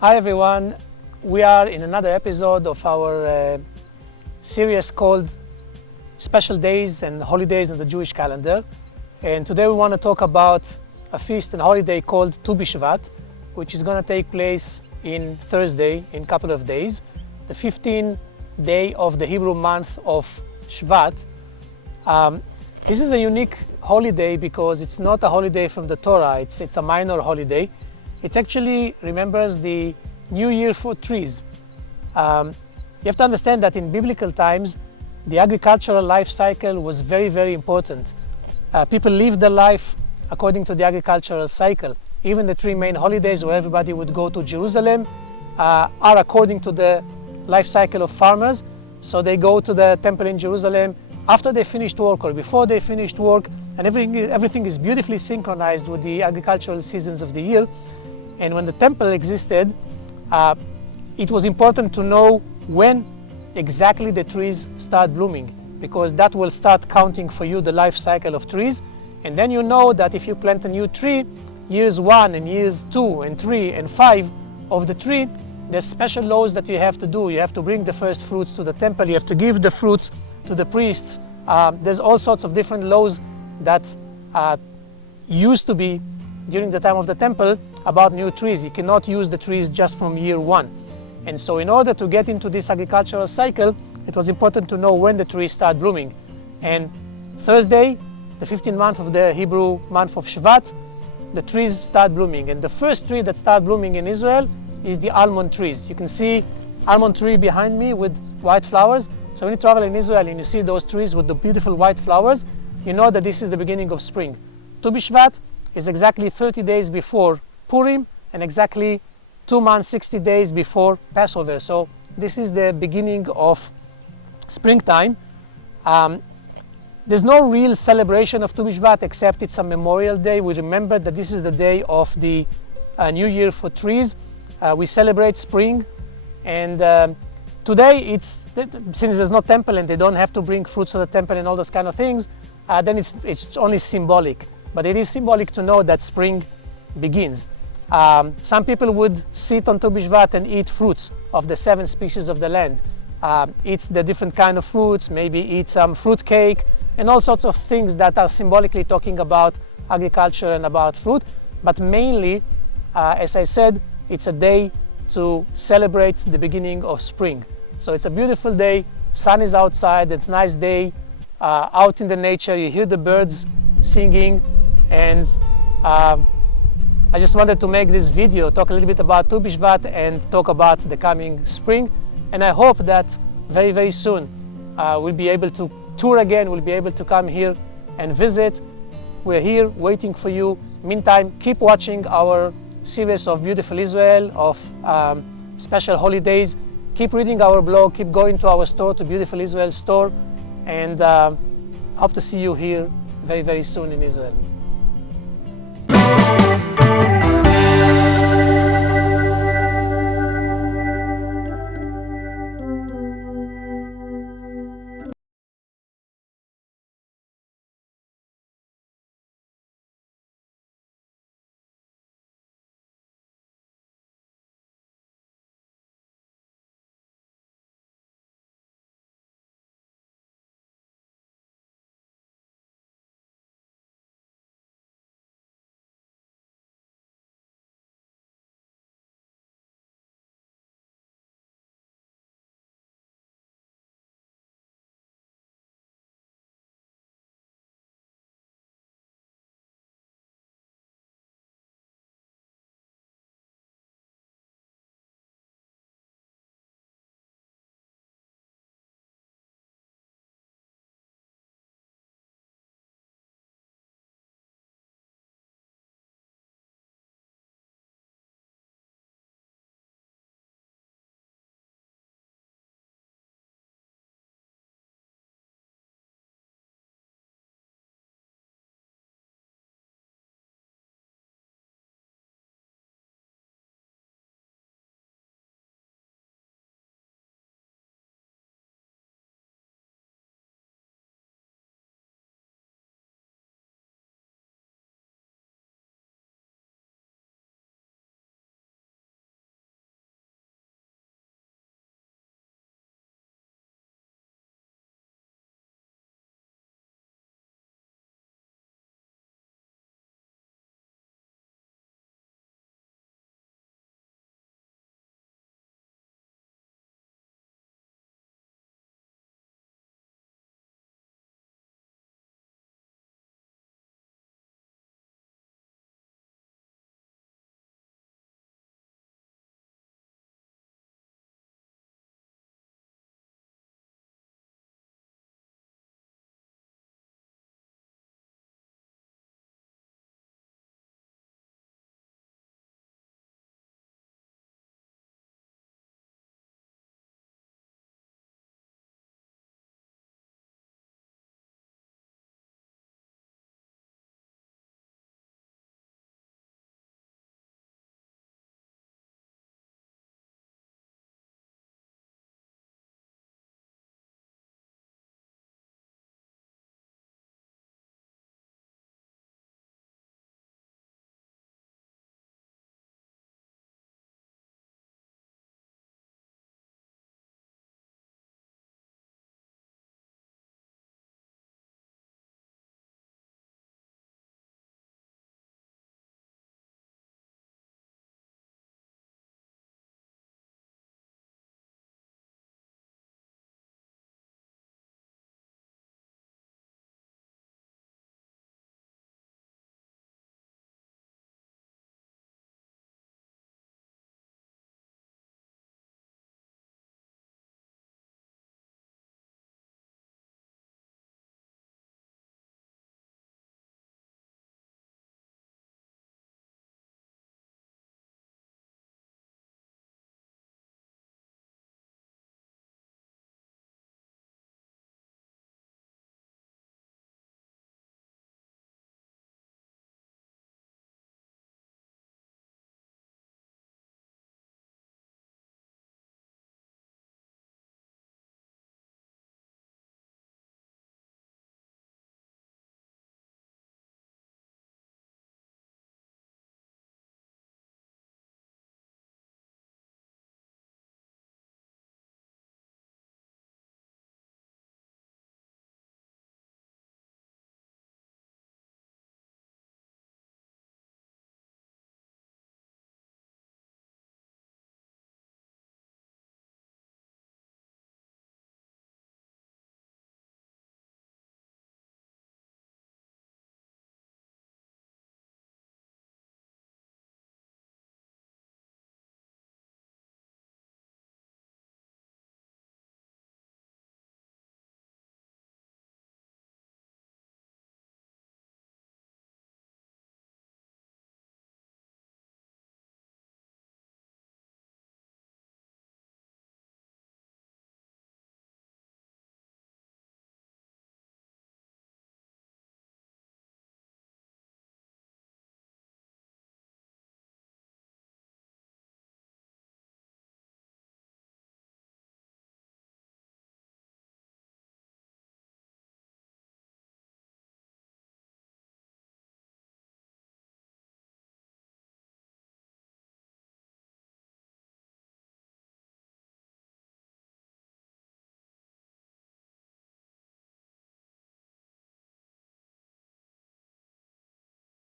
Hi everyone, we are in another episode of our series called Special Days and Holidays in the Jewish Calendar. And today we want to talk about a feast and holiday called Tu Bishvat, which is going to take place in Thursday, in a couple of days, the 15th day of the Hebrew month of Shvat. This is a unique holiday because it's not a holiday from the Torah, it's a minor holiday. It actually remembers the New Year for trees. You have to understand that in biblical times, the agricultural life cycle was very, very important. People lived their life according to the agricultural cycle. Even the three main holidays where everybody would go to Jerusalem are according to the life cycle of farmers. So they go to the temple in Jerusalem after they finished work or before they finished work, and everything is beautifully synchronized with the agricultural seasons of the year. And when the temple existed, it was important to know when exactly the trees start blooming, because that will start counting for you the life cycle of trees. And then you know that if you plant a new tree, years 1 and years 2 and 3 and 5 of the tree, there's special laws that you have to do. You have to bring the first fruits to the temple, you have to give the fruits to the priests. There's all sorts of different laws that used to be during the time of the temple about new trees. You cannot use the trees just from year 1. And so in order to get into this agricultural cycle, it was important to know when the trees start blooming. And Thursday, the 15th month of the Hebrew month of Shvat, the trees start blooming. And the first tree that starts blooming in Israel is the almond trees. You can see almond tree behind me with white flowers. So when you travel in Israel and you see those trees with the beautiful white flowers, you know that this is the beginning of spring. Tu Bishvat is exactly 30 days before Purim and exactly 2 months, 60 days before Passover. So this is the beginning of springtime. There's no real celebration of Tu Bishvat except it's a memorial day. We remember that this is the day of the New Year for trees. We celebrate spring, and today since there's no temple and they don't have to bring fruits to the temple and all those kind of things, then it's only symbolic. But it is symbolic to know that spring begins. Some people would sit on Tu Bishvat and eat fruits of the 7 species of the land. Eat the different kind of fruits, maybe eat some fruit cake, and all sorts of things that are symbolically talking about agriculture and about fruit. But mainly, as I said, it's a day to celebrate the beginning of spring. So it's a beautiful day, sun is outside, it's a nice day, out in the nature, you hear the birds singing, and I just wanted to make this video, talk a little bit about Tu Bishvat and talk about the coming spring. And I hope that very, very soon we'll be able to tour again, we'll be able to come here and visit. We're here waiting for you. Meantime, keep watching our series of Beautiful Israel, of special holidays. Keep reading our blog, keep going to our store, to Beautiful Israel store, and hope to see you here very, very soon in Israel.